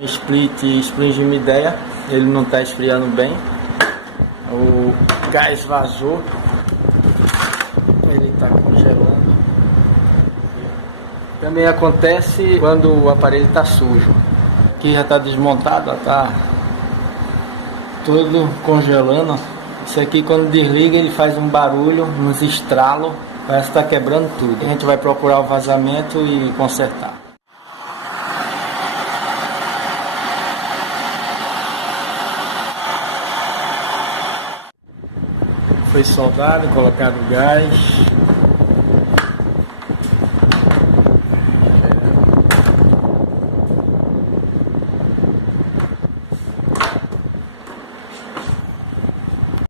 Split Spring de Midea, ele não está esfriando bem, o gás vazou, ele está congelando. Também acontece quando o aparelho está sujo, aqui já está desmontado, está todo congelando. Isso aqui quando desliga ele faz um barulho, uns estralos, parece que está quebrando tudo. A gente vai procurar o vazamento e consertar. Foi soldado, colocado gás.